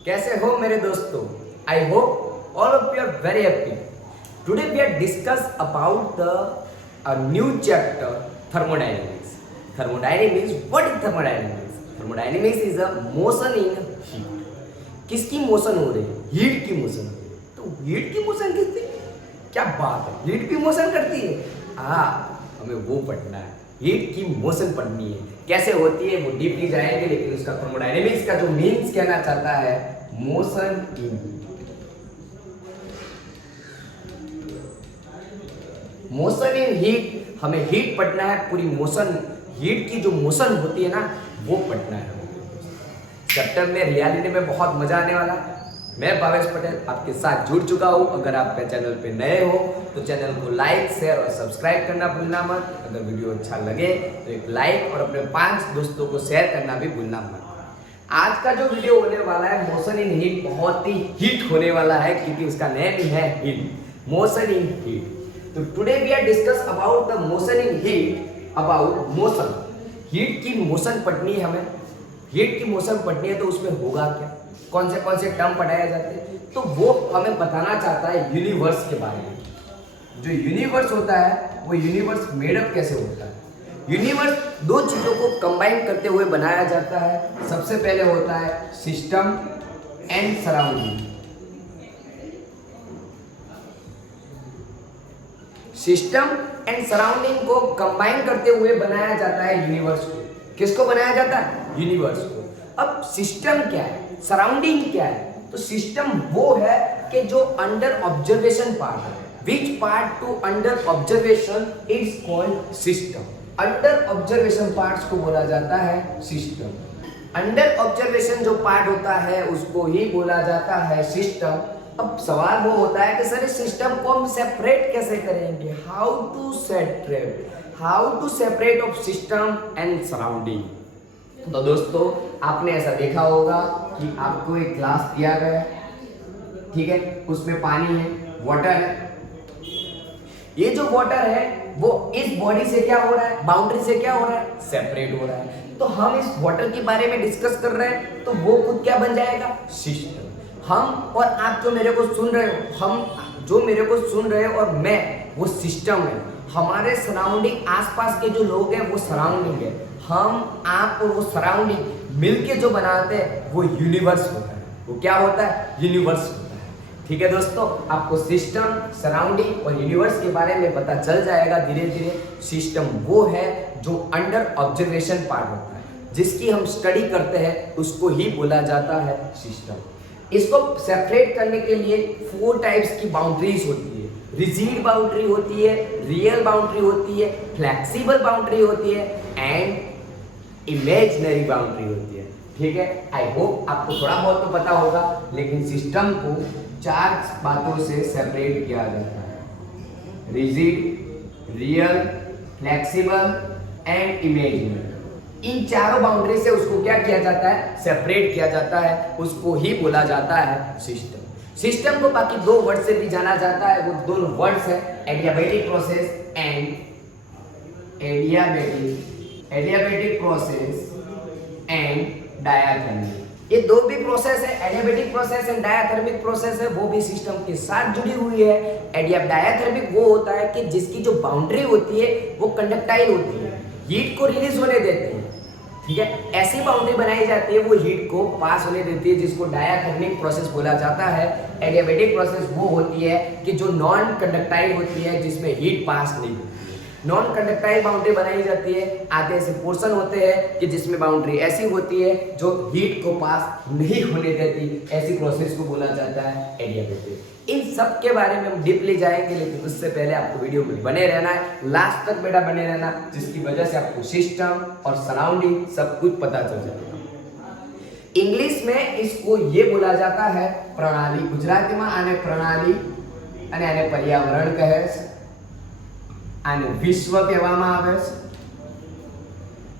कैसे हो मेरे दोस्तों? I hope all of you are very happy. Today we are discuss about the new chapter thermodynamics. Thermodynamics, what is thermodynamics? Thermodynamics is a motion in heat. किसकी motion हो रही है? Heat की motion. तो हीट की motion किसकी? क्या बात है, हीट भी मोशन करती है. हमें वो पढ़ना है, हीट की मोशन पढ़नी है. कैसे होती है वो डीपली जाएंगे, लेकिन उसका थर्मोडायनेमिक्स का जो मीन्स कहना चाहता है मोशन इन हीट. हमें हीट पढ़ना है, पूरी मोशन, हीट की जो मोशन होती है ना वो पढ़ना है. चैप्टर में रियलिटी में बहुत मजा आने वाला है. मैं भावेश पटेल आपके साथ जुड़ चुका हूँ. अगर आप मेरे चैनल पे नए हो तो चैनल को लाइक, शेयर और सब्सक्राइब करना भूलना मत. अगर वीडियो अच्छा लगे तो एक लाइक और अपने 5 दोस्तों को शेयर करना भी भूलना मत. आज का जो वीडियो होने वाला है मोशन इन हीट, बहुत ही हिट होने वाला है क्योंकि उसका नेम ही है हीट, मोशन इन हीट. तो today we are discuss about the motion in heat, about motion. Heat की मोशन पढ़नी है हमें. हीट की मोशन पढ़नी है तो उसमें होगा क्या, कौन से टर्म पढ़ाए जाते हैं, तो वो हमें बताना चाहता है यूनिवर्स के बारे में. जो यूनिवर्स होता है वो यूनिवर्स मेडअप कैसे होता है. यूनिवर्स दो चीजों को कंबाइन करते हुए बनाया जाता है. सबसे पहले होता है system and surrounding. System and surrounding को कंबाइन करते हुए बनाया जाता है यूनिवर्स को. किसको बनाया जाता है? यूनिवर्स को. अब सिस्टम क्या है, सराउंडिंग क्या है? तो सिस्टम वो है कि जो अंडर ऑब्जर्वेशन पार्ट है. Which part two under observation is called system. Under observation parts को बोला जाता है सिस्टम. अंडर ऑब्जर्वेशन जो पार्ट होता है उसको ही बोला जाता है सिस्टम. अब सवाल वो होता है कि सर इस सिस्टम को हम सेपरेट कैसे करेंगे? How to separate of system and surrounding. तो दोस्तों आपने ऐसा देखा होगा कि आपको एक ग्लास दिया गया है, ठीक है, उसमें पानी है, वाटर है. ये जो वाटर है वो इस बॉडी से क्या हो रहा है, बाउंड्री से क्या हो रहा है, सेपरेट हो रहा है. तो हम इस वाटर के बारे में डिस्कस कर रहे हैं तो वो खुद क्या बन जाएगा, सिस्टम. हम और आप जो मेरे को सुन रहे हो, हम जो मेरे को सुन रहे हो और मैं, वो सिस्टम है. हमारे सराउंडिंग, आसपास के जो लोग हैं वो सराउंडिंग है. हम, आप और वो सराउंडिंग मिलके जो बनाते हैं वो यूनिवर्स होता है. वो क्या होता है? यूनिवर्स होता है. ठीक है दोस्तों, आपको सिस्टम, सराउंडिंग और यूनिवर्स के बारे में पता चल जाएगा धीरे धीरे. सिस्टम वो है जो अंडर ऑब्जर्वेशन पार्ट होता है, जिसकी हम स्टडी करते हैं, उसको ही बोला जाता है सिस्टम. इसको सेपरेट करने के लिए 4 टाइप्स की बाउंड्रीज होती है. रिजिड बाउंड्री होती है, रियल बाउंड्री होती है, फ्लेक्सिबल बाउंड्री होती है एंड इमेजिनरी बाउंड्री होती है. ठीक है, आई होप आपको थोड़ा बहुत तो पता होगा. लेकिन सिस्टम को 4 बातों से सेपरेट किया जाता है. Rigid, real, flexible and imaginary. इन चारों बाउंड्री से उसको क्या किया जाता है, सेपरेट किया जाता है. उसको ही बोला जाता है सिस्टम. सिस्टम को बाकी 2 वर्ड से भी जाना जाता है. वो 2 वर्ड्स है adiabatic process and adiabatic process and diathermic. ये 2 भी प्रोसेस है, adiabatic process and diathermic process है, वो भी सिस्टम के साथ जुड़ी हुई है. डायाथर्मिक वो होता है कि जिसकी जो बाउंड्री होती है वो कंडक्टाइल होती है, हीट को रिलीज होने देती है. ठीक है, ऐसी बाउंड्री बनाई जाती है वो हीट को पास होने देती है, जिसको डायाथर्मिक प्रोसेस बोला जाता है. एडियाबैटिक प्रोसेस वो होती है कि जो नॉन कंडक्टाइल होती है, जिसमें हीट पास नहीं होती. नॉन कंडक्टाइल बाउंड्री बनाई जाती है. आधे ऐसे पोर्शन होते हैं कि जिसमें बाउंड्री ऐसी होती है जो हीट को पास नहीं होने देती. ऐसी प्रोसेस को बोला जाता है एडियाबैटिक. इन सब के बारे में हम डीपली जाएंगे, लेकिन उससे पहले आपको वीडियो में बने रहना है, लास्ट तक बेटा बने रहना, जिसकी वजह से आपको सिस्टम और सराउंडिंग सब कुछ पता चल जाएगा. इंग्लिश में इसको ये बोला जाता है प्रणाली. गुजराती में आने प्रणाली અને આને પર્યાવરણ કહે છે, આને વિશ્વ કહેવામાં આવે છે.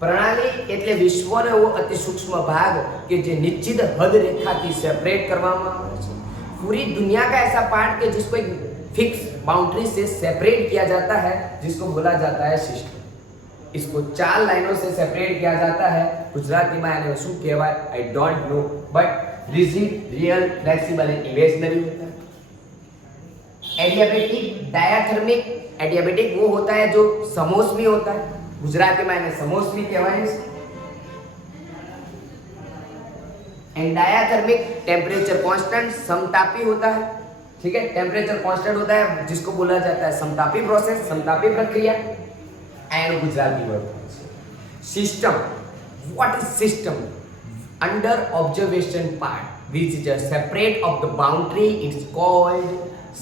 પ્રણાલી એટલે વિશ્વનો એવો અતિ સૂક્ષ્મ ભાગ કે જે નિશ્ચિત હદ રેખાથી સેપરેટ કરવામાં આવે છે. पूरी दुनिया का ऐसा पार्ट के जिसको एक फिक्स बाउंड्री से सेपरेट किया जाता है, जिसको बोला जाता है सिस्टम. इसको 4 लाइनों से सेपरेट किया जाता है. गुजराती में आने શું કહેવાય, I don't know, but rigid, real, flexible and imaginary होता है। Adiabatic, diathermic. एडियाबेटिक वो होता है जो समोसमी होता है, गुजराती में એને સમોસમી કહેવાય છે। एंड डायाथर्मिक टेम्परेचर कांस्टेंट, समतापी होता है, ठीक है, टेम्परेचर कांस्टेंट होता है जिसको बोला जाता है समतापी प्रोसेस, समतापी प्रक्रिया। And Gujarati word system. What is system? Under observation part which is a separate of the boundary, it's called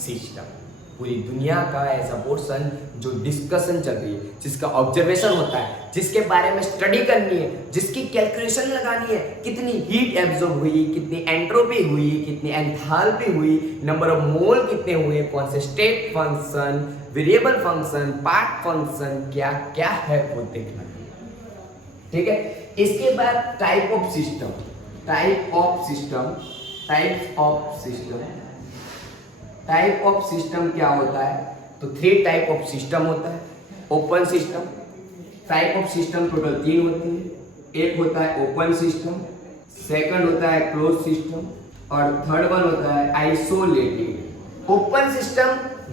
system. पूरी दुनिया का ऐसा पोर्शन जो डिस्कशन चल रही है, जिसका ऑब्जर्वेशन होता है, जिसके बारे में स्टडी करनी है, जिसकी कैलकुलेशन लगानी है, कितनी हीट एब्जॉर्ब हुई, कितनी एंट्रोपी हुई, कितनी एंथैल्पी हुई, नंबर ऑफ मोल कितने हुए, कौन से state function, variable function, part function, क्या क्या है वो देखना है, ठीक है। इसके बाद type of system. Type of system, types of system. Type of system क्या होता है? तो 3 टाइप ऑफ सिस्टम होता है। Open system. Type of system total 3 होती है। एक होता है ओपन सिस्टम, सेकंड होता है क्लोज सिस्टम और थर्ड वन होता है आइसोलेटेड। ओपन सिस्टम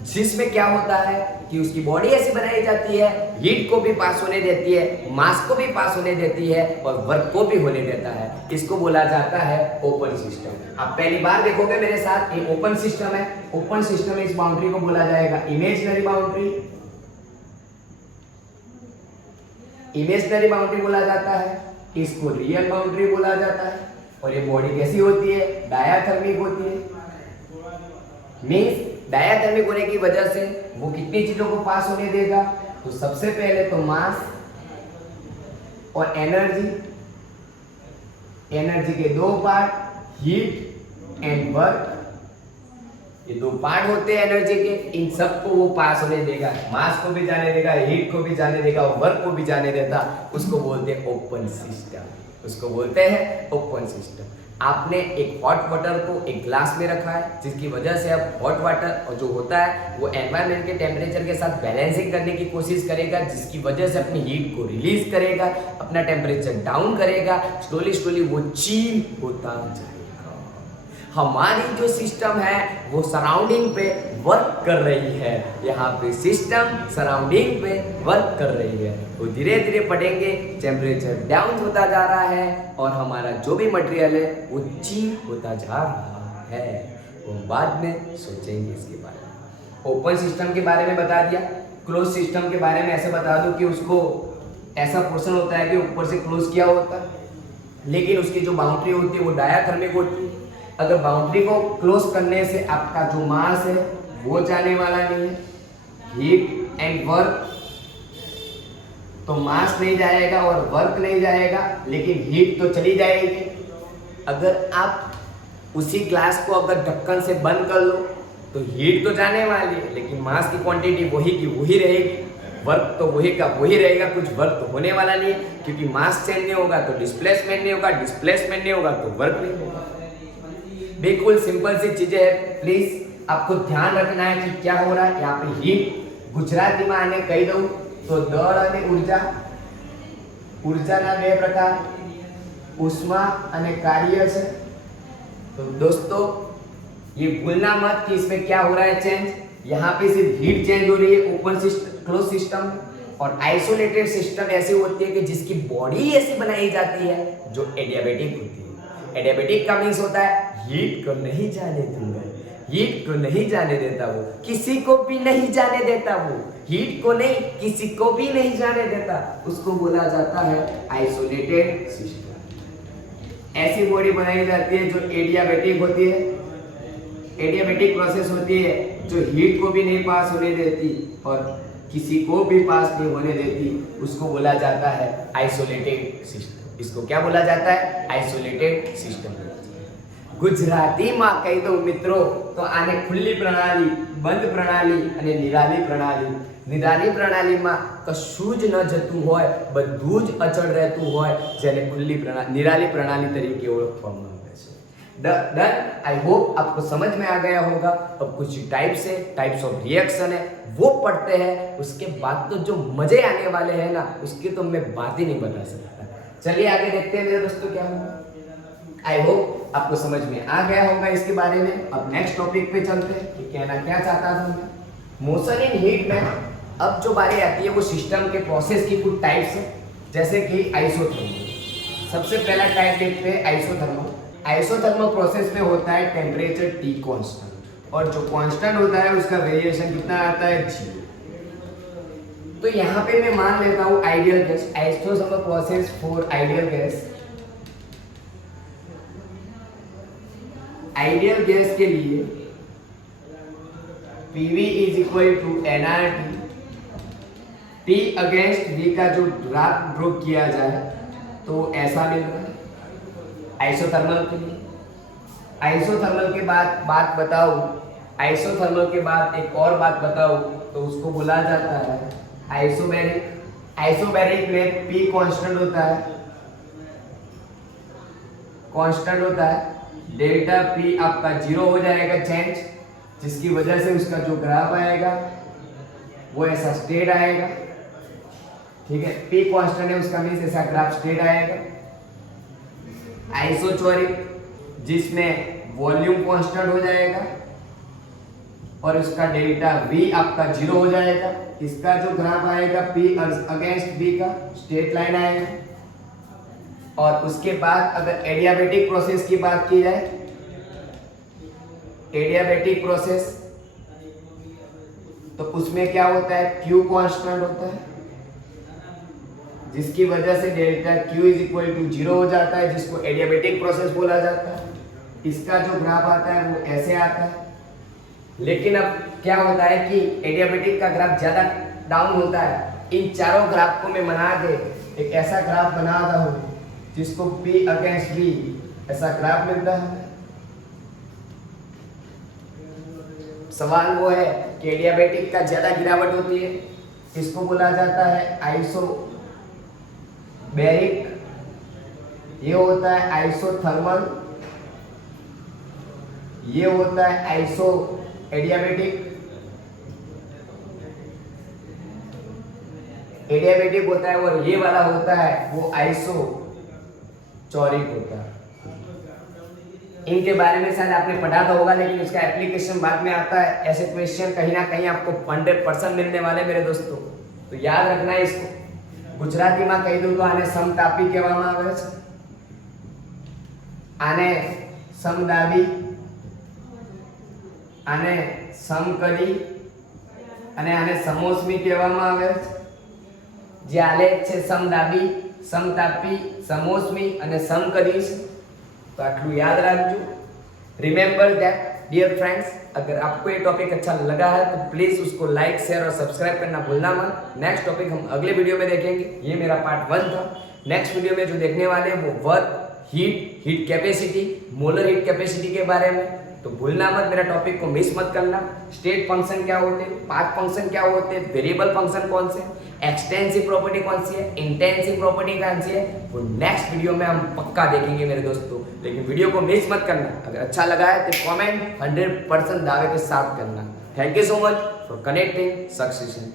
जिसमें क्या होता है कि उसकी बॉडी ऐसी बनाई जाती है, हीट को भी पास होने देती है, मास को भी पास होने देती है और वर्क को भी होने देता है, इसको बोला जाता है ओपन सिस्टम। आप पहली बार देखोगे मेरे साथ, ये ओपन सिस्टम है। ओपन सिस्टम में इस बाउंड्री को बोला जाएगा इमेजिनरी बाउंड्री। इमेजिनरी बाउंड्री बोला जाता है, इसको रियल बाउंड्री बोला जाता है। और ये बॉडी कैसी होती है? डायाथर्मिक होती है। मीन्स डायाथर्मिक होने की वजह से वो कितनी चीजों को पास होने देगा? तो सबसे पहले तो मास और एनर्जी। एनर्जी के 2 पार्ट, हीट एंड वर्क। ये 2 पार्ट होते हैं एनर्जी के, इन सबको वो पास होने देगा, मास को भी जाने देगा, हीट को भी जाने देगा, वर्क को भी जाने देता। उसको बोलते हैं ओपन सिस्टम। उसको बोलते हैं ओपन सिस्टम। आपने एक हॉट वाटर को एक ग्लास में रखा है, जिसकी वजह से अब हॉट वाटर जो होता है वो एनवायरनमेंट के टेम्परेचर के साथ बैलेंसिंग करने की कोशिश करेगा, जिसकी वजह से अपनी हीट को रिलीज करेगा, अपना टेम्परेचर डाउन करेगा, स्लोली स्लोली वो चिल होता जाएगा। हमारी जो सिस्टम है वो सराउंडिंग पे वर्क कर रही है। यहाँ पे सिस्टम सराउंडिंग पे वर्क कर रही है। वो धीरे धीरे पढ़ेंगे, टेम्परेचर डाउन होता जा रहा है और हमारा जो भी मटेरियल है वो चिल होता जा रहा है। वो बाद में सोचेंगे इसके बारे में। ओपन सिस्टम के बारे में बता दिया। क्लोज सिस्टम के बारे में ऐसे बता दूं कि उसको ऐसा पोर्शन होता है कि ऊपर से क्लोज किया होता है, लेकिन उसकी जो बाउंड्री होती है वो डायाथर्मिक होती है। अगर बाउंड्री को क्लोज करने से आपका जो मास है वो जाने वाला नहीं है, हीट एंड वर्क, तो मास नहीं जाएगा और वर्क नहीं जाएगा, लेकिन हीट तो चली जाएगी। अगर आप उसी ग्लास को अगर ढक्कन से बंद कर लो तो हीट तो जाने वाली है, लेकिन मास की क्वांटिटी वही की वही रहेगी, वर्क तो वही का वही रहेगा, कुछ वर्क तो होने वाला नहीं है, क्योंकि मास चेंज नहीं होगा तो डिस्प्लेसमेंट नहीं होगा, डिस्प्लेसमेंट नहीं होगा तो वर्क नहीं होगा। बिल्कुल सिंपल सी चीजें है, प्लीज आपको ध्यान रखना है कि क्या हो रहा है। यहाँ पे हीट गुजराती में आने कही दઉં तो दળ અને ऊर्जा, ऊर्जाના 2 प्रकार, उष्मा અને कार्य છે। तो दोस्तों ये भूलना मत कि इसमें क्या हो रहा है चेंज। यहाँ पे सिर्फ हीट चेंज हो रही है ओपन सिस्टम क्लोज सिस्टम, और आइसोलेटेड सिस्टम ऐसी होती है कि जिसकी बॉडी ऐसी बनाई जाती है जो एडियाबेटिक होती है। एडियाबेटिक का मीन्स होता है हीट को नहीं जाने दूंगा, हीट को नहीं जाने देता, वो किसी को भी नहीं जाने देता, वो हीट को नहीं किसी को भी नहीं जाने देता, उसको बोला जाता है आइसोलेटेड सिस्टम। ऐसी बॉडी बनाई जाती है जो एडियाबेटिक होती है। एडियाबेटिक प्रोसेस होती है जो हीट को भी नहीं पास होने देती और किसी को भी पास नहीं होने देती, उसको बोला जाता है आइसोलेटेड सिस्टम। इसको क्या बोला जाता है? Isolated system. ગુજરાતીમાં કહી દઉં મિત્રો તો આને ખુલ્લી પ્રણાલી, બંધ પ્રણાલી અને નિરાલી પ્રણાલી। નિરાલી પ્રણાલીમાં કશું જ ન જતું હોય, બધું જ અચળ રહેતું હોય, જેને ખુલ્લી પ્રણાલી નિરાલી પ્રણાલી તરીકે ઓળખવામાં આવે છે। डन। आई होप आपको समझ में आ गया होगा। अब कुछ टाइप्स है, टाइप्स ऑफ रिएक्शन है, वो पढ़ते हैं। उसके बाद तो जो मजे आने वाले हैं ना, उसकी तो मैं बात ही नहीं बता सकता। चलिए आगे देखते हैं मेरे दोस्तों क्या होगा। आई होप आपको समझ में आ गया होगा इसके बारे में। अब नेक्स्ट टॉपिक पे चलते हैं कि कहना क्या चाहता था मैं। मोशन इन हीट में अब जो बारी आती है वो सिस्टम के प्रोसेस की कुछ टाइप्स है, जैसे कि आइसोथर्मल। सबसे पहला टाइप देखते हैं आइसोथर्मल। आइसोथर्मल प्रोसेस में होता है टेम्परेचर टी कांस्टेंट, और जो कांस्टेंट होता है उसका वेरिएशन कितना आता है, 0। तो यहाँ पे मैं मान लेता हूँ ideal gas, isothermal process for ideal gas. Ideal gas के लिए PV is equal to nRT, T against V का जो ग्राफ ड्रॉ किया जाए तो ऐसा मिल रहा है आइसोथर्मल के लिए। आइसोथर्मल के बाद बात बताऊं, आइसोथर्मल के बाद एक और बात बताऊं तो उसको बोला जाता है आइसोबैरिक। आइसोबैरिक में P कांस्टेंट होता है, कांस्टेंट होता है। डेल्टा P आपका 0 हो जाएगा चेंज, जिसकी वजह से उसका जो ग्राफ आएगा वो ऐसा स्ट्रेट आएगा। ठीक है, P कांस्टेंट है उसका मींस ऐसा ग्राफ स्ट्रेट आएगा। आइसोचोरिक जिसमें वॉल्यूम कांस्टेंट हो जाएगा और उसका डेल्टा V आपका 0 हो जाएगा। इसका जो ग्राफ आएगा P अगेंस्ट V का स्ट्रेट लाइन आएगा। और उसके बाद अगर एडियाबैटिक प्रोसेस की बात की जाए, एडियाबैटिक प्रोसेस तो उसमें क्या होता है, Q कांस्टेंट होता है, जिसकी वजह से delta Q is equal to 0 हो जाता है, जिसको एडियाबैटिक प्रोसेस बोला जाता है। इसका जो ग्राफ आता है वो ऐसे आता है। लेकिन अब क्या होता है कि एडियाबैटिक का ग्राफ ज्यादा डाउन होता है। इन चारों ग्राफ को मैं बना के एक ऐसा ग्राफ बना रहा हूं जिसको P अगेंस्ट V ऐसा ग्राफ मिलता है। सवाल वो है कि एडियाबैटिक का ज्यादा गिरावट होती है, इसको बोला जाता है आइसोबैरिक। ये होता है आइसोथर्मल, ये होता है आइसो एडियाबैटिक। एडियाबैटिक होता है और ये वाला होता है वो आइसोचोरिक होता है। इनके बारे में शायद आपने पढ़ा तो होगा, लेकिन उसका एप्लीकेशन बाद में आता है। ऐसे क्वेश्चन कहीं ना कहीं आपको 100% मिलने वाले मेरे दोस्तों, तो याद रखना है इसको। गुजराती में कही दूं तो आने समतापी कहेवामां आवे छे, आने समदाबी, आने समकड़ी અને આને સમોસમી કહેવામાં આવે છે। જે આલેખ છે સમદાબી, સમતાપી, સમોસમી અને સમકડી છે। तो आटलू याद रखो। रिमेंबर दैट डियर फ्रेंड्स, अगर आपको ये टॉपिक अच्छा लगा है तो प्लीज उसको लाइक, शेयर और सब्सक्राइब करना भूलना मत। नेक्स्ट टॉपिक हम अगले वीडियो में देखेंगे। ये मेरा पार्ट 1 था। नेक्स्ट वीडियो में जो देखने वाले हैं वो work, heat capacity, molar heat capacity के बारे में। तो भूलना मत, मेरा टॉपिक को मिस मत करना। स्टेट फंक्शन क्या होते हैं, पाथ फंक्शन क्या होते हैं, वेरिएबल फंक्शन कौन से, एक्सटेंसिव प्रॉपर्टी कौन सी है, इंटेंसिव प्रॉपर्टी कौन सी है, वो नेक्स्ट वीडियो में हम पक्का देखेंगे मेरे दोस्तों। लेकिन वीडियो को मिस मत करना। अगर अच्छा लगा है तो कमेंट 100% दावे के साथ करना। Thank you so much for connecting succession.